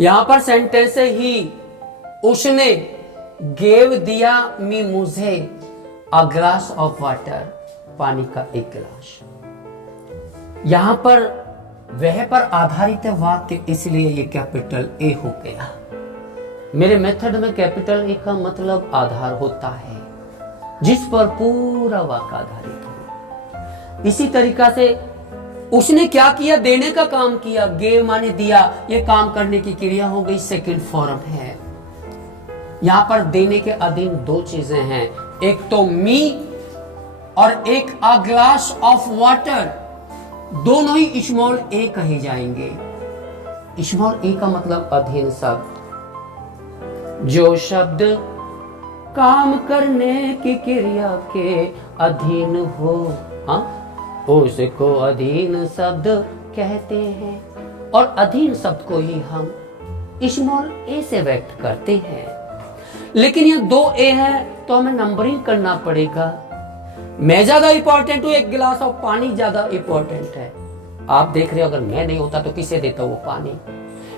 यहां पर सेंटेंस है ही, उसने, गेव दिया मी मुझे अ ग्लास ऑफ वाटर, पानी का एक गिलास। यहां पर वह पर आधारित है वाक्य, इसलिए ये कैपिटल ए हो गया। मेरे मेथड में कैपिटल ए का मतलब आधार होता है जिस पर पूरा वाक्य आधारित हो। इसी तरीका से उसने क्या किया, देने का काम किया, गेव माने दिया, ये काम करने की क्रिया हो गई, सेकंड फॉर्म है। यहां पर देने के अधीन दो चीजें हैं, एक तो मी और एक अ ग्लास ऑफ वाटर, दोनों ही स्मॉल ए कहे जाएंगे। स्मॉल ए का मतलब अधीन शब्द, जो शब्द काम करने की क्रिया के अधीन हो, उसको अधीन शब्द कहते हैं। और अधीन शब्द को ही हम स्मॉल ए से व्यक्त करते हैं। लेकिन ये दो ए है तो हमें नंबरिंग करना पड़ेगा। मैं ज्यादा इंपॉर्टेंट हूं, एक गिलास ऑफ पानी ज्यादा इंपॉर्टेंट है। आप देख रहे हो, अगर मैं नहीं होता तो किसे देता वो पानी,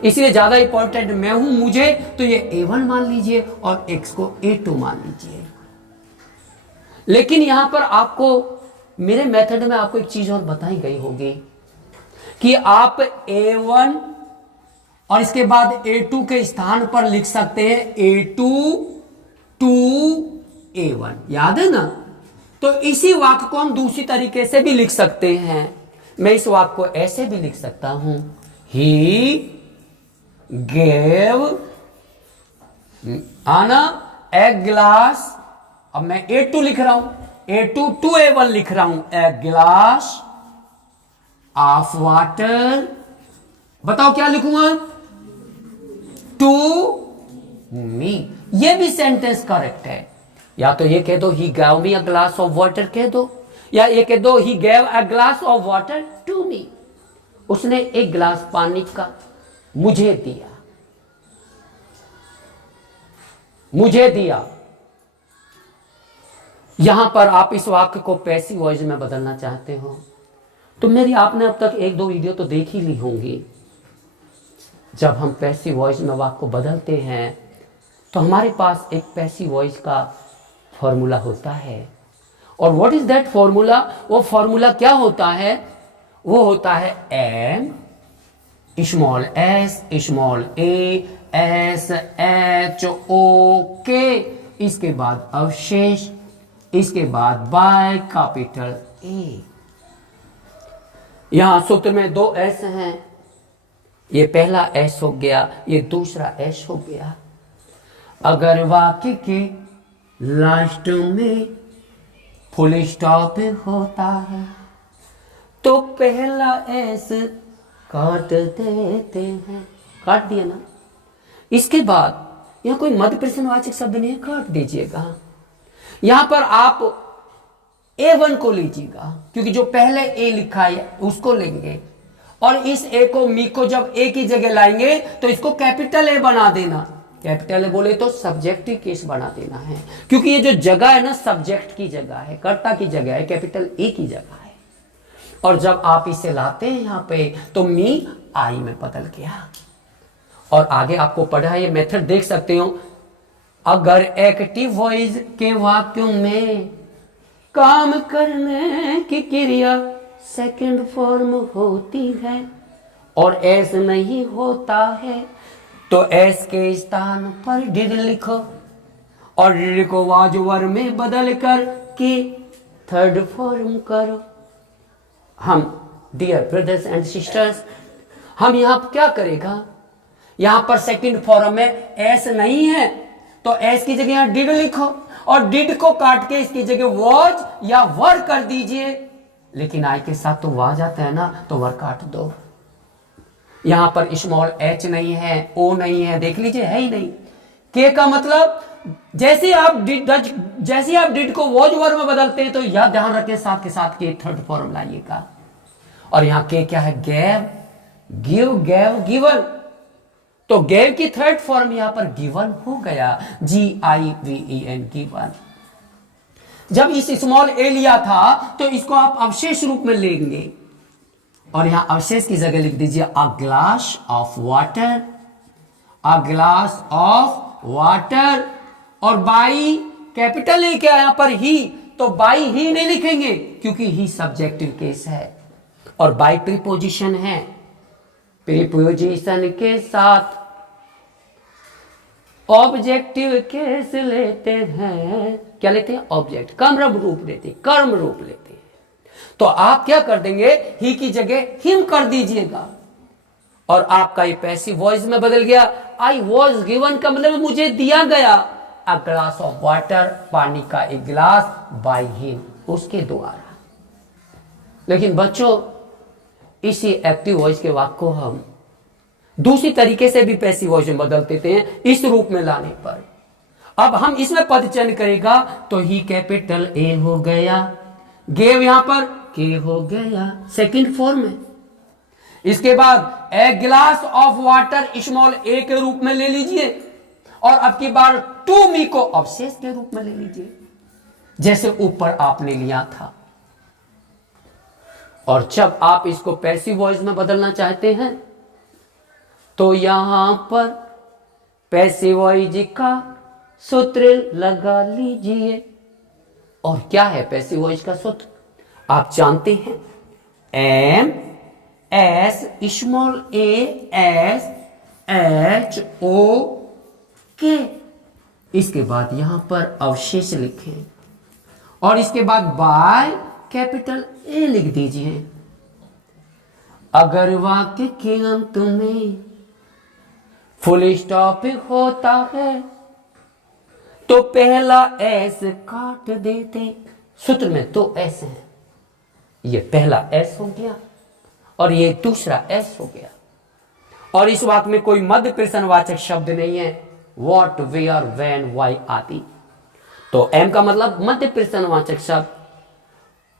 इसलिए ज्यादा इंपॉर्टेंट मैं हूं मुझे, तो ये A1 मान लीजिए और X को A2 मान लीजिए। लेकिन यहां पर आपको मेरे मेथड में आपको एक चीज और बताई गई होगी कि आप A1 और इसके बाद A2 के स्थान पर लिख सकते हैं A2 टू A1, याद है ना। तो इसी वाक्य को हम दूसरी तरीके से भी लिख सकते हैं। मैं इस वाक्य को ऐसे भी लिख सकता हूं, ही गेव आना ए ग्लास, अब मैं A2 लिख रहा हूं, A2 टू A1 लिख रहा हूं, ए ग्लास ऑफ वाटर, बताओ क्या लिखूंगा, टू मी। ये भी सेंटेंस करेक्ट है। या तो ये कह दो he gave me a glass of water कह दो, या ये कह दो he gave a glass of water to me, उसने एक गिलास पानी का मुझे दिया, मुझे दिया। यहां पर आप इस वाक्य को पैसिव वॉइस में बदलना चाहते हो तो मेरी आपने अब तक एक दो वीडियो तो देख ही ली होंगी। जब हम पैसिव वॉइस में वाक्य को बदलते हैं तो हमारे पास एक पैसिव वॉइस का फॉर्मूला होता है। और व्हाट इज दैट फॉर्मूला, वो फॉर्मूला क्या होता है, वो होता है M small S small A S H O K, इसके बाद अवशेष, इसके बाद बाय कैपिटल ए। यहां सूत्र में दो एस हैं, ये पहला एस हो गया, ये दूसरा एस हो गया। अगर वाक्य के लास्ट में फुल स्टॉप होता है तो पहला एस काट देते हैं, काट दिया ना। इसके बाद यहां कोई मध्य प्रश्नवाचक शब्द नहीं है, काट दीजिएगा। यहां पर आप A1 को लीजिएगा क्योंकि जो पहले ए लिखा है उसको लेंगे, और इस ए को मी को जब ए की जगह लाएंगे तो इसको कैपिटल ए बना देना। कैपिटल ए बोले तो सब्जेक्टिव केस बना देना है, क्योंकि ये जो जगह है ना सब्जेक्ट की जगह है, कर्ता की जगह है, कैपिटल ए की जगह है। और जब आप इसे लाते हैं यहां पे तो मी आई में बदल गया। और आगे आपको पढ़ा ये मेथड देख सकते हो। अगर एक्टिव वॉइस के वाक्यों में काम करने की क्रिया सेकंड फॉर्म होती है और एस नहीं होता है तो एस के स्थान पर डिड लिखो और डिड को वाज वर में बदल कर के थर्ड फॉर्म करो। हम डियर ब्रदर्स एंड सिस्टर्स, हम यहां क्या करेगा, यहां पर सेकंड फॉर्म में एस नहीं है तो एस की जगह यहां डिड लिखो और डिड को काट के इसकी जगह वॉज या वर कर दीजिए। लेकिन आई के साथ तो वाज आता है ना, तो वर काट दो। यहां पर स्मॉल एच नहीं है, ओ नहीं है, देख लीजिए है ही नहीं। के का मतलब जैसे आप डिड को वॉज वर में बदलते हैं तो यह ध्यान रखें साथ के साथ के थर्ड फॉर्म लाइएगा। और यहां के क्या है, गैव, गिव, गैव, गिवन। तो गैव की थर्ड फॉर्म यहां पर गिवन हो गया, GIVEN, गिवन। जब इस स्मॉल ए लिया था तो इसको आप अवशेष रूप में लेंगे और यहां अवशेष की जगह लिख दीजिए अ glass of water a glass of water. और बाई कैपिटल ए क्या यहां पर ही, तो बाई ही नहीं लिखेंगे क्योंकि ही सब्जेक्टिव केस है और बाई प्रीपोजिशन है। प्रीपोजिशन के साथ ऑब्जेक्टिव केस लेते हैं। क्या लेते हैं? ऑब्जेक्ट, कर्म रूप लेते हैं, कर्म रूप लेते हैं। तो आप क्या कर देंगे, ही की जगह हिम कर दीजिएगा और आपका ये पैसिव वॉइस में बदल गया। आई वॉज गिवन का मतलब मुझे दिया गया अ ग्लास ऑफ वाटर, पानी का एक गिलास, बाय हिम, उसके द्वारा। लेकिन बच्चों इसी एक्टिव वॉइस के वाक्य को हम दूसरी तरीके से भी पैसिव वॉइस में बदल देते हैं इस रूप में लाने पर। अब हम इसमें पद चयन करेगा तो ही कैपिटल ए हो गया, गेव यहां पर के हो गया सेकंड फॉर्म में। इसके बाद ए गिलास ऑफ वाटर स्मॉल ए के रूप में ले लीजिए और अब की बार टू मी को ऑब्सेस के रूप में ले लीजिए जैसे ऊपर आपने लिया था। और जब आप इसको पैसिव वॉइस में बदलना चाहते हैं तो यहां पर पैसिव वॉइस का सूत्र लगा लीजिए। और क्या है पैसिव वॉइस का सूत्र? आप जानते हैं, M S small A S H O K. इसके बाद यहां पर अवशेष लिखें और इसके बाद बाय कैपिटल ए लिख दीजिए। अगर वाक्य के अंत में फुल स्टॉप होता है तो पहला एस काट देते। सूत्र में तो एस है, ये पहला एस हो गया और ये दूसरा एस हो गया। और इस वाक्य में कोई मध्य प्रश्नवाचक शब्द नहीं है, व्हाट, वेयर, व्हेन, व्हाई आदि। तो एम का मतलब मध्य प्रश्नवाचक शब्द।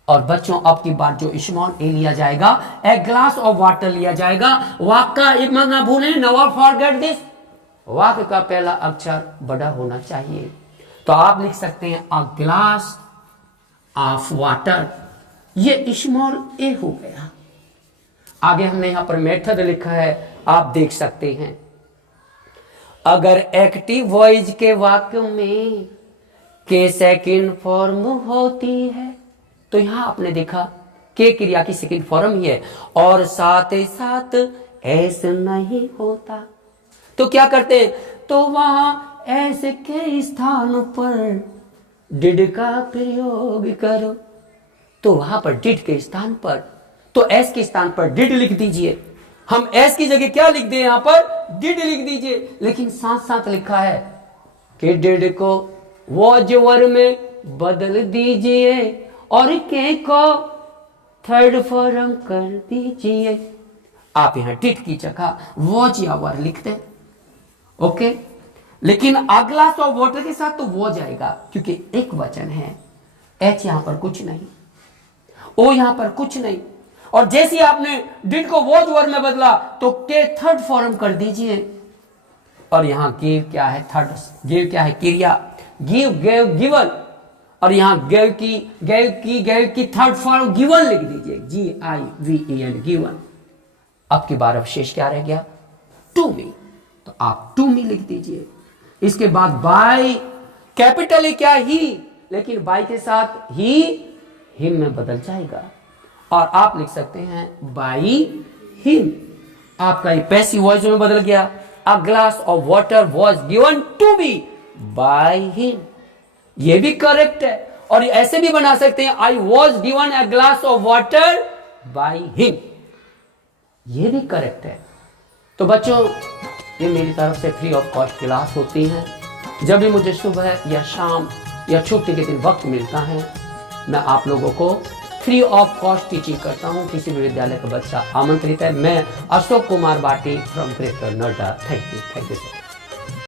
और बच्चों अब की बात जो स्मॉल ए लिया जाएगा, ए ग्लास ऑफ वाटर लिया जाएगा। वाक्य का एक मत ना भूलें, नेवर फॉरगेट दिस, वाक्य का पहला अक्षर बड़ा होना चाहिए। तो आप लिख सकते हैं अ ग्लास ऑफ वाटर, ये स्मॉल ए हो गया। आगे हमने यहां पर मेथड लिखा है, आप देख सकते हैं। अगर एक्टिव वॉइस के वाक्य में के सेकंड फॉर्म होती है तो यहां आपने देखा के क्रिया की सेकंड फॉर्म ही है और साथ ही साथ एस नहीं होता तो क्या करते हैं, तो वहां एस के स्थान पर डिड का प्रयोग करो। तो वहां पर डिड के स्थान पर, तो एस के स्थान पर डिड लिख दीजिए। हम एस की जगह क्या लिख दें, यहां पर डिड लिख दीजिए। लेकिन साथ साथ लिखा है कि डिड को वॉज वर में बदल दीजिए और के को थर्ड फॉर्म कर दीजिए। आप यहां डिड की जगह वॉज या वर लिख दें, ओके। लेकिन अगला तो वाटर के साथ तो वो जाएगा क्योंकि एक वचन है, एच यहां पर कुछ नहीं, ओ यहां पर कुछ नहीं। और जैसे ही आपने डिड को वॉज वर में बदला तो के थर्ड फॉर्म कर दीजिए। और यहां गिव क्या है, थर्ड गिव क्या है, क्रिया, गिव, गेव, गिवन। और यहां गेव की थर्ड फॉर्म गिवन लिख दीजिए, GIVEN, गिवन। अब की बार अवशेष क्या रह गया, टू मी, तो आप टू मी लिख दीजिए। इसके बाद बाय कैपिटल है क्या, ही, लेकिन बाय के साथ ही हिम में बदल जाएगा और आप लिख सकते हैं बाय हिम। आपका ये पैसिव वॉइस में बदल गया। A glass of water was given to me by him, ये भी करेक्ट है। और ऐसे भी बना सकते हैं, I was given a glass of water bye him, ये भी करेक्ट है। तो बच्चों ये मेरी तरफ से फ्री ऑफ कॉस्ट क्लास होती है। जब भी मुझे सुबह या शाम या छुट्टी के दिन वक्त मिलता है मैं आप लोगों को फ्री ऑफ कॉस्ट टीचिंग करता हूं। किसी भी विद्यालय का बच्चा आमंत्रित है। मैं Ashok Kumar Bati from Greater Noida. Thank you sir.